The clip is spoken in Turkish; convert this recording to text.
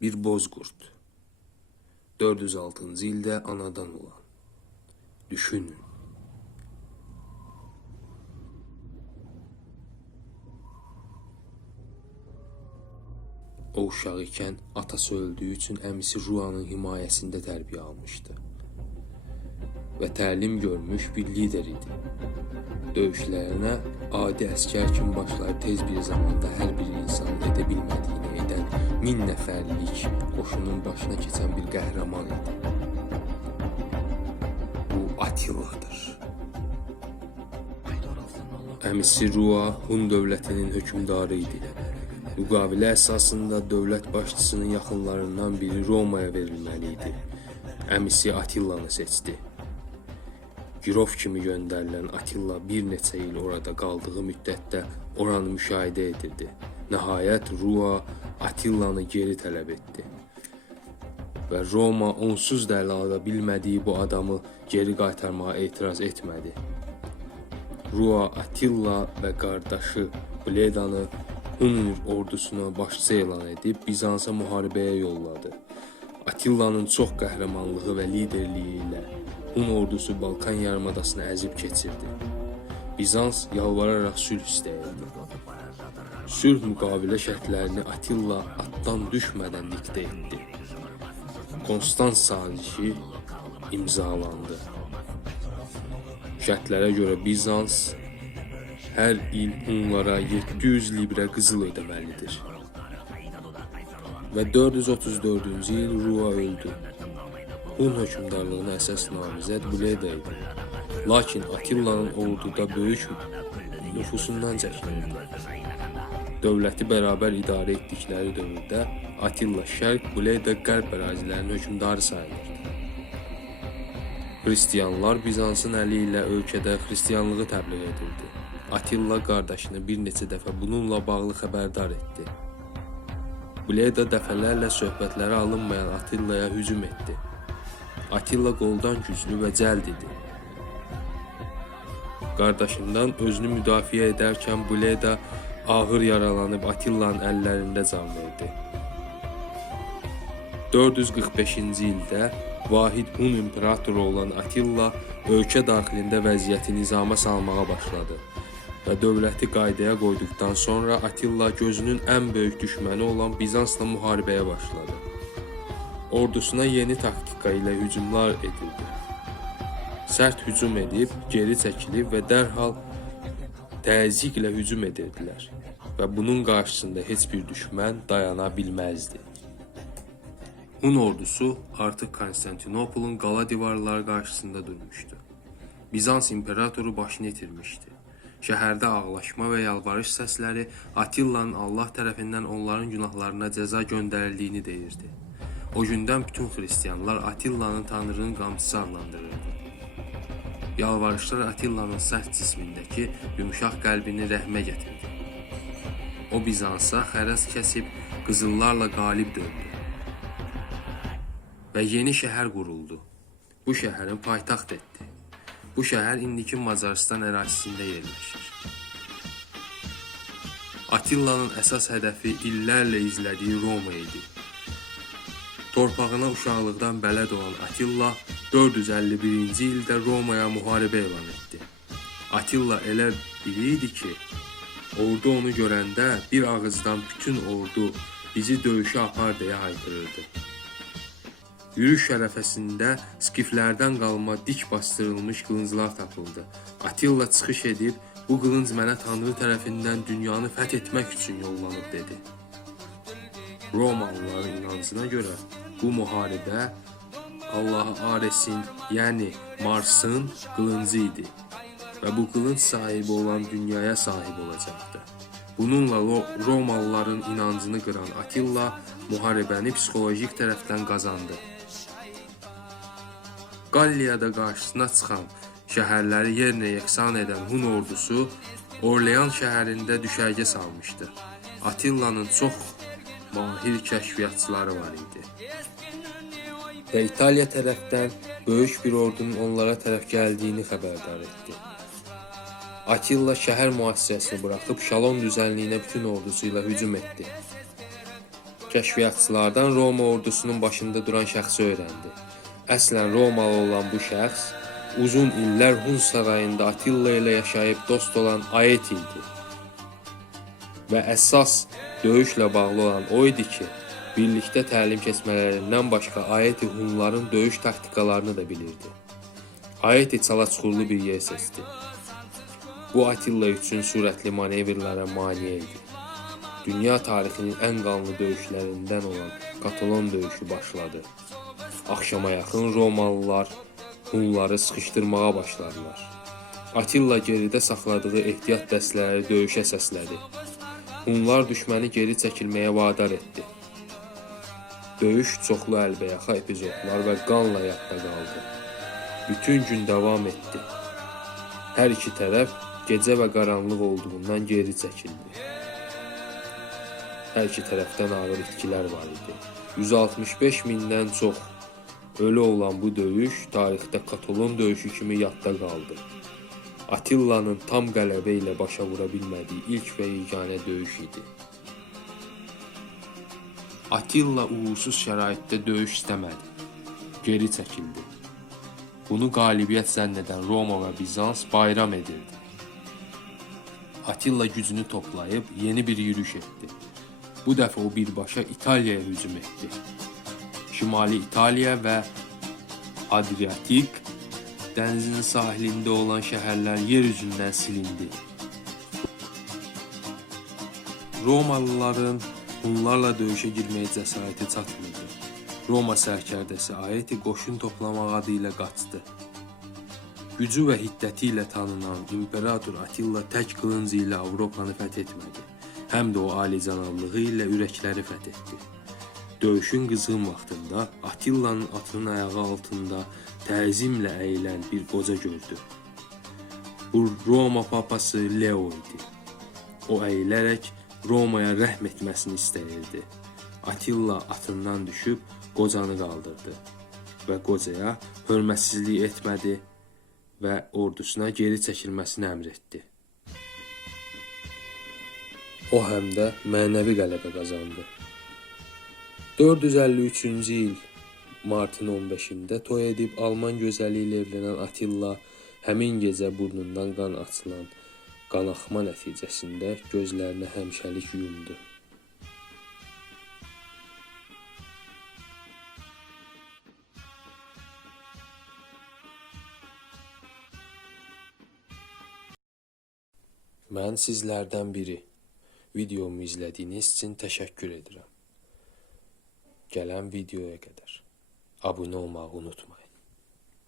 Bir bozkurt. 406. ilde anadan olan. Düşünün. O uşaq ikən atası öldüyü üçün əmisi Ruanın himayəsində tərbiyə almışdı. Və təlim görmüş bir lider idi. Döyüşlərinə adi əskər kimi başlayıb tez bir zamanda hər bir insan edə bilmədiyini edən min nəfərlik qoşunun başına keçən bir qəhrəman idi. Bu Atilla'dır. Əmisi Rua Hun dövlətinin hökmdarı idi. Müqavilə əsasında dövlət başçısının yaxınlarından biri Romaya verilməli idi. Əmisi Atilla'nı seçdi. Girov kimi göndərilən Attila bir neçə il orada qaldığı müddətdə oranı müşahidə edirdi. Nəhayət Rua Attilla'nı geri tələb etdi. Və Roma onsuz da ələ ala bilmədiyi bu adamı geri qaytarmağa etiraz etmədi. Rua Attila və qardaşı Bledanı Hun ordusuna başçı elan edib Bizansa müharibəyə yolladı. Attilla'nın çox qəhrəmanlığı və liderliyi ilə Hun ordusu Balkan yarımadasını əzib keçirdi. Bizans yalvararaq sülh istəyirdi. Sülh müqavilə şərtlərini Attila atdan düşmədən diktə etdi. Konstans sazişi imzalandı. Şərtlərə görə Bizans hər il Hunlara 700 librə qızıl ödəməlidir. Və 434-cü il Rua öldü. Hun hökmdarlığına əsas namizəd Bleda idi. Lakin Attilla'nın orduda böyük nüfusundan çəkinirdi. Dövləti bərabər idarə etdikləri dövrdə Attila şərq, Bleda qərb ərazilərinin hökmdarı sayılırdı. Hristiyanlar Bizansın əli ilə ölkədə xristianlığı təbliğ edirdi. Attila qardaşını bir neçə dəfə bununla bağlı xəbərdar etdi. Bleda dəfələrlə söhbətlərə alınmayan Attilla'ya hücum etdi. Attila qoldan güclü və cəld idi. Qardaşından özünü müdafiə edərkən Bleda ağır yaralanıb Attilla'nın əllərində can verdi. 445-ci ildə Vahid Hun imperatoru olan Attila ölkə daxilində vəziyyəti nizama salmağa başladı və dövləti qaydaya qoyduqdan sonra Attila gözünün ən böyük düşməni olan Bizansla müharibəyə başladı. Ordusuna yeni taktika ilə hücumlar edildi. Sərt hücum edib, geri çəkilib və dərhal təzyiqlə hücum edirdilər və bunun qarşısında heç bir düşmən dayana bilməzdi. Hun ordusu artıq Konstantinopolun qala divarları qarşısında durmuşdu. Bizans imperatoru başını itirmişdi. Şəhərdə ağlaşma və yalvarış səsləri Attilla'nın Allah tərəfindən onların günahlarına cəza göndərildiyini deyirdi. O gündən bütün xristianlar Attilla'nın Tanrının qamçısı adlandırırdı. Yalvarışlar Attilla'nın sərt cismindəki yumuşaq qəlbini rəhmə gətirdi. O Bizansa xərəz kəsib qızıllarla qalib döndü və yeni şəhər quruldu. Bu şəhərin paytaxt etdi. Bu şəhər indiki Macaristan ərazisində yerləşir. Attilla'nın əsas hədəfi illərlə izlədiyi Roma idi. Torpağına uşaqlıqdan bələd olan Attila 451-ci ildə Romaya müharibə elan etdi. Attila elə biri idi ki, ordu onu görəndə bir ağızdan bütün ordu bizi döyüşə apar deyə haykırırdı. Yürüyüş şərəfəsində skiflərdən qalma dik bastırılmış qılınclar tapıldı. Attila çıxış edib, bu qılınc mənə Tanrı tərəfindən dünyanı fəth etmək üçün yollanıb dedi. Romalıların inancına görə bu müharibə Allahı Aresin, yəni Marsın qılıncı idi və bu qılınc sahibi olan dünyaya sahib olacaqdı. Bununla Ro- Romalıların inancını qıran Attila müharibəni psixolojik tərəfdən qazandı. Qalliyada qarşısına çıxan şəhərləri yerlə yeksan edən Hun ordusu Orlean şəhərində düşərgə salmışdı. Attilla'nın çox mahir kəşfiyyatçıları var idi. Və İtaliya tərəfdən böyük bir ordunun onlara tərəf gəldiyini xəbərdar etdi. Attila şəhər mühasirəsini buraxıb Şalon düzənliyinə bütün ordusu ilə hücum etdi. kəşfiyyatçılardan Roma ordusunun başında duran şəxsi öyrəndi. Əslən Romalı olan bu şəxs uzun illər Hun sarayında Attila ilə yaşayıb dost olan Aet idi. Və əsas döyüşlə bağlı olan o idi ki, birlikdə təlim keçmələrindən başqa Aeti Hunların döyüş taktikalarını da bilirdi. Aeti çala-çuxurlu bir yer seçdi. Bu Attila üçün sürətli manevrlərə maneə idi. Dünya tarixinin ən qanlı döyüşlərindən olan Katalon döyüşü başladı. Axşama yaxın Romalılar Hunları sıxışdırmağa başladılar. Attila geridə saxladığı ehtiyat dəstələri döyüşə səslədi. Hunlar düşməni geri çəkilməyə vadar etdi. Döyüş çoxlu əlbəyaxa epizodlar və qanla yadda qaldı. Bütün gün davam etdi. Hər iki tərəf gecə və qaranlıq olduğundan geri çəkildi. Hər iki tərəfdən ağır itkilər var idi. 165 mindən çox ölü olan bu döyüş tarixdə Katalon döyüşü kimi yadda qaldı. Atilla'nın tam qələbə ilə başa vura bilmədiyi ilk və yeganə döyüş idi. Attila uğursuz şəraitdə döyüş istəmədi. Geri çəkildi. Bunu qalibiyyət zənn edən Roma və Bizans bayram edirdi. Attila gücünü toplayıb yeni bir yürüş etdi. Bu dəfə o birbaşa İtaliyaya hücum etdi. Şimali İtaliya və Adriatik dənizinin sahilində olan şəhərlər yer üzündən silindi. Romalıların Hunlarla döyüşə girməyə cəsarəti çatmırdı. Roma sərkərdəsi Aeti qoşun toplamaq adı ilə. Gücü və hiddəti ilə tanınan İmperator Attila tək qılıncı ilə Avropanı fəth etmədi. Həm o alicənablığı ilə ürəkləri fəth etdi. Döyüşün qızğın vaxtında Attilla'nın atının ayağı altında təzimlə əyilən bir qoca gördü. Bu Roma papası Leo idi. O əyilərək Romaya rəhm etməsini istəyirdi. Attila atından düşüb qocanı qaldırdı və qocaya hörmətsizlik etmədi və ordusuna geri çəkilməsini əmr etdi. O həm də mənəvi qələbə qazandı. 453-cü il martın 15-də toy edib Alman gözəli ilə evlənən Attila həmin gecə burnundan qan açılan qanaxma nəticəsində gözlərini həmişəlik yumdu. Mən sizlərdən biri. Videomu izlədiyiniz üçün təşəkkür edirəm. Gələn videoya qədər abunə olmağı unutmayın.